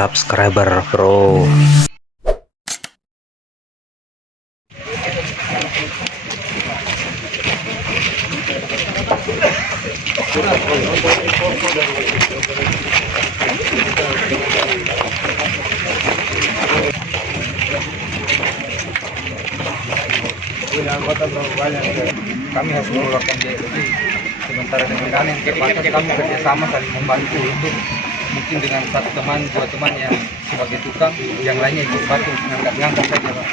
subscriber, bro. Punya anggota berapa banyak, kami harus mengeluarkan biaya lebih. Sementara dengan kami yang terbatas, kami kerjasama saling membantu untuk mungkin dengan satu teman, dua teman yang sebagai tukang, yang lainnya ikut bantu ngangkat saja, Pak.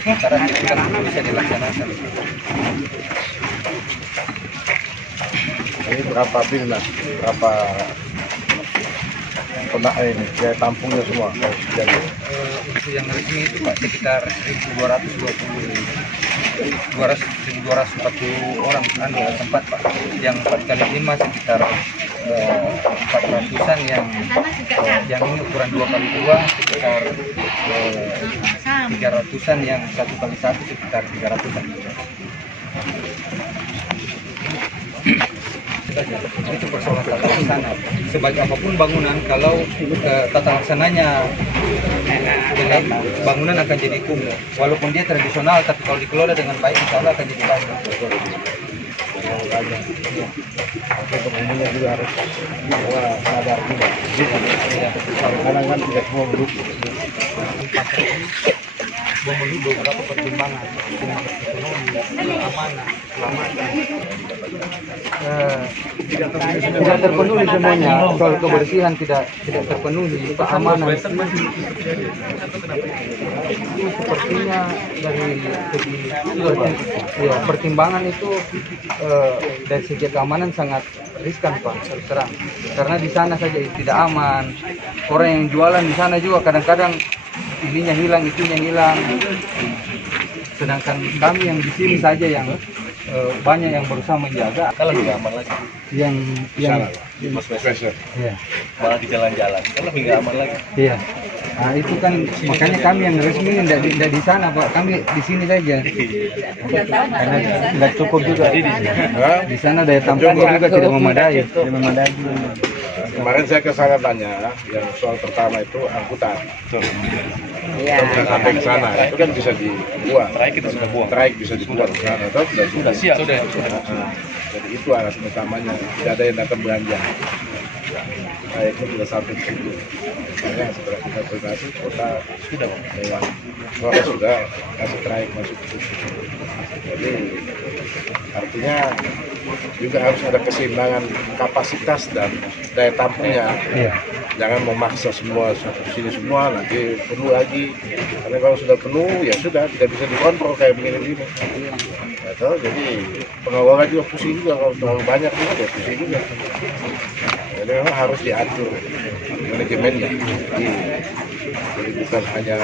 Sementara itu kan bisa dilaksanakan. Ini berapa bil mas? Berapa ini kayak tampungnya semua? Untuk yang resmi itu Pak sekitar 1.240 orang tempat Pak. Yang 4x5 sekitar 400-an, yang ini ukuran 2x2 sekitar 300-an, yang 1x1 sekitar 300-an. Itu persoalan tata laksana. Sebaik apapun bangunan, kalau tata laksananya bangunan akan jadi kumuh. Walaupun dia tradisional, tapi kalau dikelola dengan baik, insya Allah akan jadi baik. Oke, penghuninya juga harus sadar juga. Kadang kan tidak semua mendukung. Memenuhi beberapa pertimbangan, amanah, keselamatan. Tidak terpenuhi semuanya. Soal kebersihan tidak terpenuhi, keamanan. Sepertinya dari segi pertimbangan itu dari segi keamanan sangat riskan Pak, terus terang. Karena di sana saja tidak aman. Orang yang jualan di sana juga kadang-kadang ininya hilang, itunya hilang. Sedangkan kami yang di sini saja yang banyak yang berusaha menjaga. Kalau lebih aman lagi. Yang Mas Wesel, ya. malah di jalan-jalan, kan lebih nggak aman lagi. Iya. Nah itu kan makanya kami yang resmi tidak di sana Pak, kami di sini saja. Karena tidak cukup juga. Di sana daya tampungnya juga tidak memadai. Kemarin saya ke sana tanya, yang soal pertama itu angkutan. Iya. Kalau sampai ke sana, itu kan bisa dibuang. Traik kita sudah buang. Traik bisa dibuang ke sana, atau sudah Siap. Sudah. Jadi itu alasan utamanya, tidak ada yang datang belanja. Traiknya sudah sampai ke situ. Makanya setelah kita koordinasi, kota sudah lewat. Sore sudah kasih traik masuk ke situ. Jadi artinya juga harus ada keseimbangan kapasitas dan daya tampungnya. Iya. Jangan memaksa semua satu sini semua, nanti penuh lagi. Karena kalau sudah penuh ya sudah tidak bisa dikontrol kayak begini-begini. Atau jadi pengelola juga pusing juga, kalau terlalu banyak juga ya pusing juga. Jadi memang harus diatur manajemennya. Jadi bukan hanya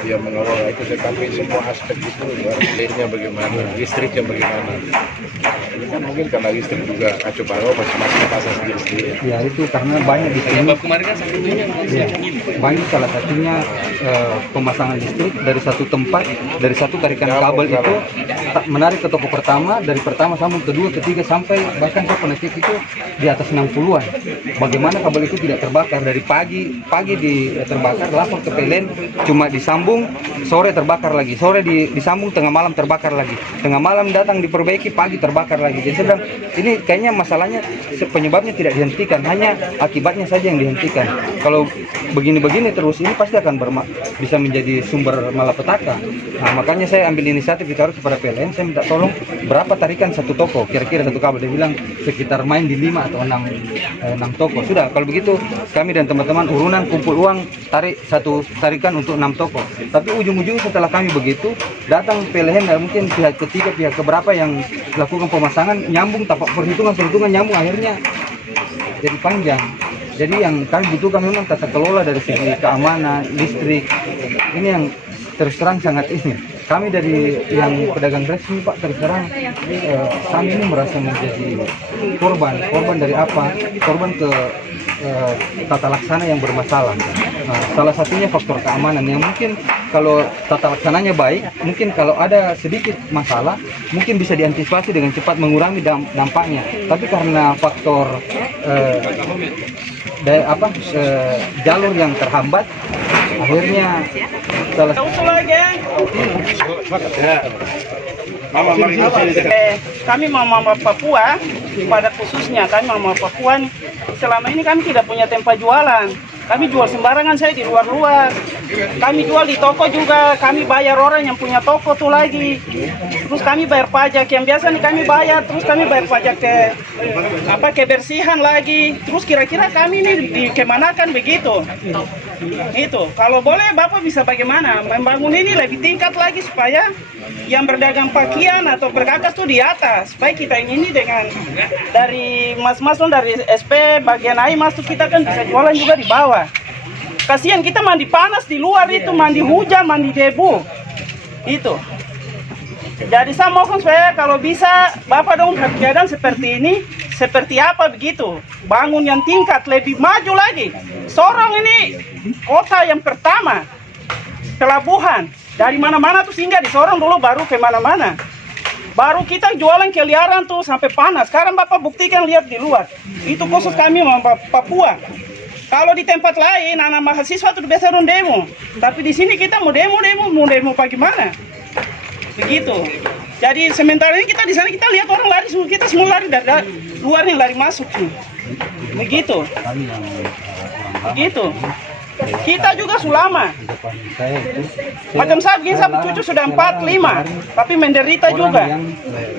dia mengelola itu, tetapi semua aspek itu, airnya bagaimana, listriknya bagaimana. Ini kan mungkin karena listrik juga kacau balau, masing-masing pasang sendiri-sendiri. Ya itu karena banyak di sini. Kemarin kan satunya Banyak, salah satunya pemasangan listrik dari satu tempat, dari satu tarikan kabel itu menarik ke toko pertama, dari pertama sambung kedua, ketiga, sampai bahkan saya pernah cek itu di atas 60-an. Bagaimana kabel itu tidak terbakar, dari pagi terbakar, lapor ke PLN, cuma disambung, sore terbakar lagi, sore disambung, tengah malam terbakar lagi, tengah malam datang diperbaiki, pagi terbakar lagi. Jadi saya bilang, ini kayaknya masalahnya penyebabnya tidak dihentikan, hanya akibatnya saja yang dihentikan. Kalau begini-begini terus, ini pasti akan bisa menjadi sumber malapetaka. Nah, makanya saya ambil inisiatif ditaruh kepada PLN, saya minta tolong berapa tarikan satu toko, kira-kira satu kabel. Dia bilang sekitar main di 5 atau 6 toko. Sudah, kalau begitu kami dan teman-teman urunan kumpul uang, tarik satu tarikan untuk 6 toko. Tapi ujung-ujung setelah kami begitu, datang PLN dan mungkin pihak ketiga, pihak keberapa yang lakukan pemasangan, nyambung, tapak perhitungan nyambung, akhirnya jadi panjang. Jadi yang kami butuhkan memang tata kelola dari segi keamanan, listrik. Ini yang terus terang sangat ini. Kami dari yang pedagang resmi Pak, terus terang kami ini merasa menjadi korban dari apa? Korban ke tata laksana yang bermasalah. Nah, salah satunya faktor keamanan yang mungkin kalau tata laksananya baik, mungkin kalau ada sedikit masalah, mungkin bisa diantisipasi dengan cepat mengurangi dampaknya. Tapi karena faktor jalur yang terhambat, akhirnya salah kami Mama Papua, pada khususnya kami Mama Papua, selama ini kami tidak punya tempat jualan. Kami jual sembarangan saya di luar-luar. Kami jual di toko juga, kami bayar orang yang punya toko tuh lagi. Terus kami bayar pajak yang biasa nih kami bayar, terus kami bayar pajak ke kebersihan lagi. Terus kira-kira kami ini dikemanakan begitu. Itu, kalau boleh Bapak bisa bagaimana membangun ini lebih tingkat lagi supaya yang berdagang pakaian atau bergagas tuh di atas. Supaya kita ini dengan dari mas-mas dari SP bagian air masuk kita kan bisa jualan juga di bawah. Kasihan kita mandi panas di luar itu, mandi hujan, mandi debu. Itu. Jadi saya mohon supaya kalau bisa Bapak dong kegiatan seperti ini, seperti apa begitu. Bangun yang tingkat lebih maju lagi. Sorong ini kota yang pertama. Pelabuhan. Dari mana-mana tuh singgah di Sorong dulu baru ke mana-mana. Baru kita jualan keliaran tuh sampai panas. Sekarang Bapak buktikan lihat di luar. Itu khusus kami Papua. Kalau di tempat lain anak mahasiswa tuh biasa demo. Tapi di sini kita mau demo bagaimana? Begitu. Jadi sementara ini kita di sana kita lihat orang lari, kita semua lari dari luar yang lari masuk. Begitu. Begitu. Kita juga sulama. Macam saya begini, saya cucu sudah 4, 5, tapi menderita juga. Yang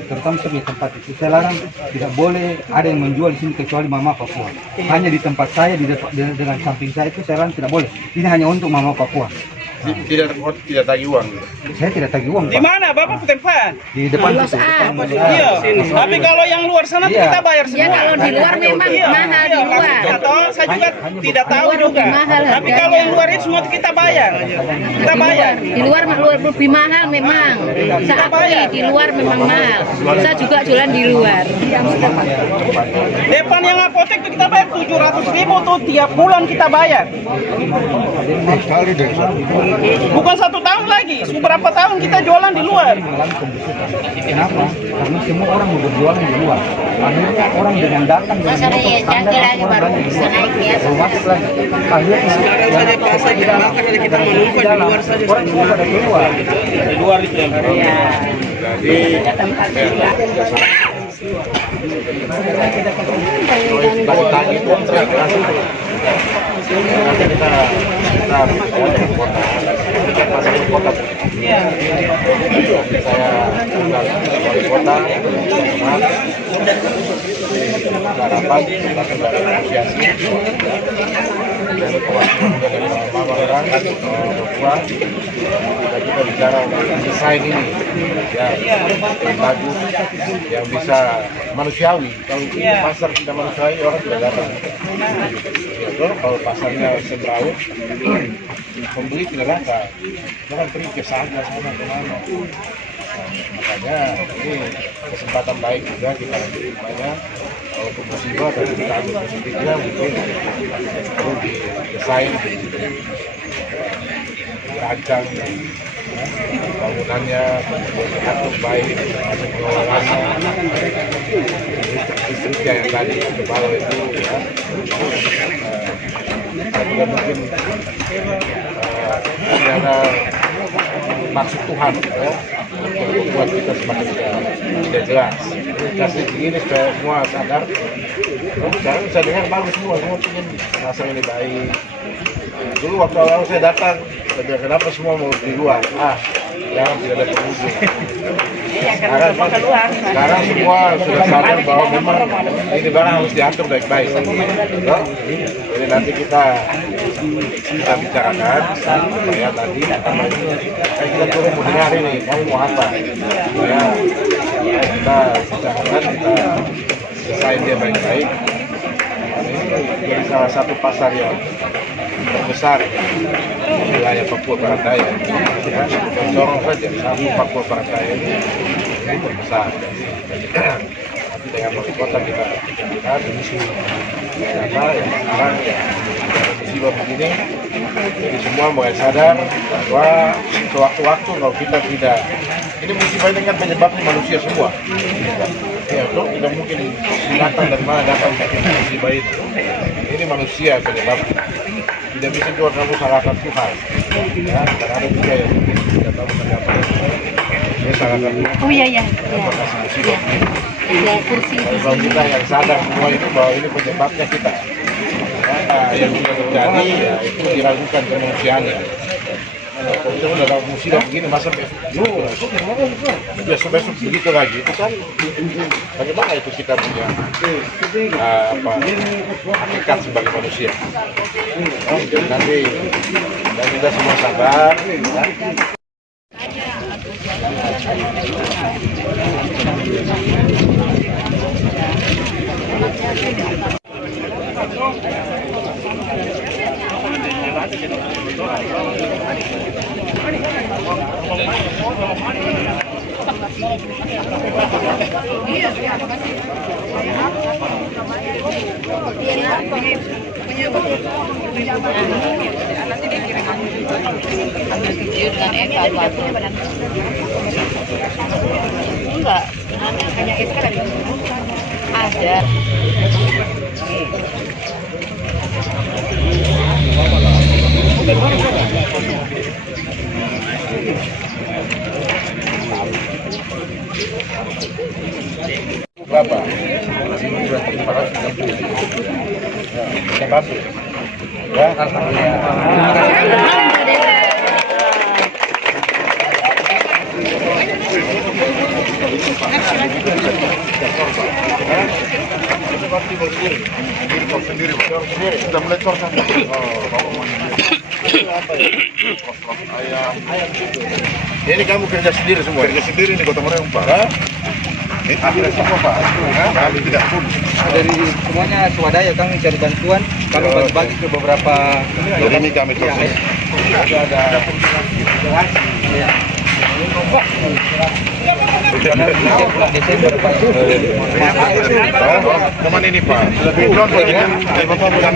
terutama di tempat itu saya larang tidak boleh ada yang menjual di sini kecuali Mama Papua. Hanya di tempat saya dengan samping saya itu saya larang tidak boleh. Ini hanya untuk Mama Papua. Tidak tagih uang. Saya tidak tagih uang, Di Pak. mana Bapak tempat? Di depan situ. Iya. Tapi kalau yang luar sana tuh kita bayar semua. Ya kalau di luar memang mahal di luar. Atau saya juga tidak tahu Luar juga. lebih mahal Tapi harganya. kalau yang luar itu semua kita bayar. Kita bayar. Di luar lebih mahal memang. Saya akui di luar memang mahal. Saya juga jualan di luar. Depan yang apotek tuh kita bayar 700.000 tuh tiap bulan kita bayar. Bukan 1 tahun lagi, beberapa tahun kita jualan di luar. Kenapa? Karena semua orang mau berjualan di luar. Akhirnya orang dengan datang dengan motor standar orang masuk lagi. Akhirnya saja pasar kita makan ada kita menumpang di luar saja. Orang semua pada keluar. Di luar itu yang Bagi tagih itu terakhir. Nanti kita pasang di kota. Saya wali kota, harapan asosiasi dari perwakilan dari Mama orang Papua kita bicara desain ini ya yang bagus, yang bisa manusiawi. Kalau pasar tidak manusiawi orang tidak datang. Kalau pasarnya semrawut, pembeli tidak datang. Jangan pergi ke sana kemana. Makanya ini kesempatan baik juga kita banyak. Kalau musibah dari kita ambil positifnya mungkin perlu didesain, dirancang bangunannya, diatur baik, pengelolaannya, listriknya yang tadi ke bawah itu ya. Juga mungkin ada maksud Tuhan ya, untuk membuat kita semakin tidak jelas. Kasih begini supaya semua sadar. Sekarang saya dengar bagus semua ingin pasar ini baik. Dulu waktu awal saya datang, saya bilang kenapa semua mau di luar? Jangan tidak ada pengunjung. Sekarang semua sudah sadar bahwa memang ini barang harus diatur baik-baik. Jadi nanti kita bicarakan supaya tadi kita turun mau dengar ini, kamu mau apa? Ya, kita bicarakan, kita desain dia baik-baik. Ini jadi salah satu pasar yang terbesar di wilayah Papua Barat Daya. Ya, Sorong saja, satu Papua Barat Daya ini terbesar. Tapi dengan wali kota kita bicarakan apa yang sekarang ada musibah begini. Jadi semua mulai sadar bahwa sewaktu-waktu kalau kita tidak, ini musibah ini kan penyebabnya manusia semua. Ya, toh tidak mungkin binatang dari mana datang musibah itu. Ini manusia penyebabnya. Tidak bisa juga kamu salahkan Tuhan. Ya, karena ada juga yang tidak tahu kenapa. Dia salahkan Tuhan. Oh iya ya. Kasih musibah. Ya kursi. Kalau kita yang sadar semua itu bahwa ini penyebabnya kita. Yang sudah terjadi ya itu diragukan kemanusiaannya. Kalau kita sudah tahu musibah begini masa besok begitu lagi itu kan bagaimana itu kita punya hakikat sebagai manusia. Nanti dan kita semua sabar. Dengan evaluasi enggak, hanya SK lagi ada. Berapa? 460. Terima kasih. Ya, sendiri, sudah mulai cor kan? Ini kamu kerja sendiri semua? Kerja sendiri nih gotong royong Pak. Ini tidak semua Pak. Kami tidak pun. Dari semuanya swadaya kami cari bantuan, kami bagi-bagi ke beberapa. Jadi ini kami terus. Ada Desember Pak. Teman ini Pak. Bapak bukan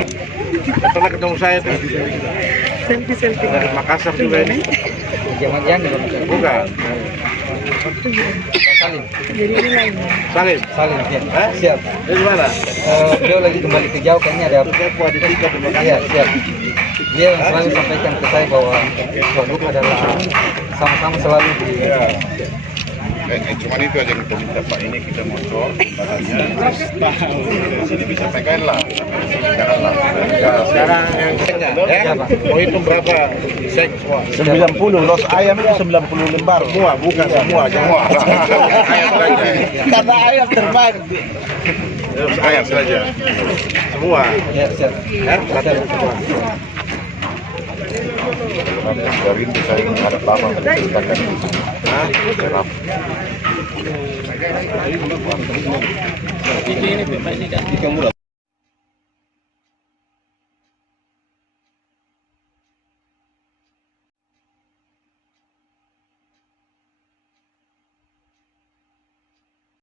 pernah ketemu saya tuh. Selfie. Dari Makassar juga ini. Jangan-jangan Bukan. Salim. Salim. Salim, ya. Siap. Dari mana? Beliau lagi kembali ke jauh, kayaknya ada Iya, siap. Dia yang selalu sampaikan ke saya bahwa produk adalah sama-sama selalu di Cuman itu aja yang kita minta Pak, ini kita motor katanya sini bisa pegang lah. Janganlah. Sekarang yang ya, mau hitung berapa sek semua? 90 los ayam itu 90 lembar. Semua, bukan semua, semua. Ayam saja. Karena ayam terbang. Ayam saja. Semua. ya, siap. Ya, semua. Dari itu saya menghadap Bapak menceritakan serap. Ini Pak, ini kan.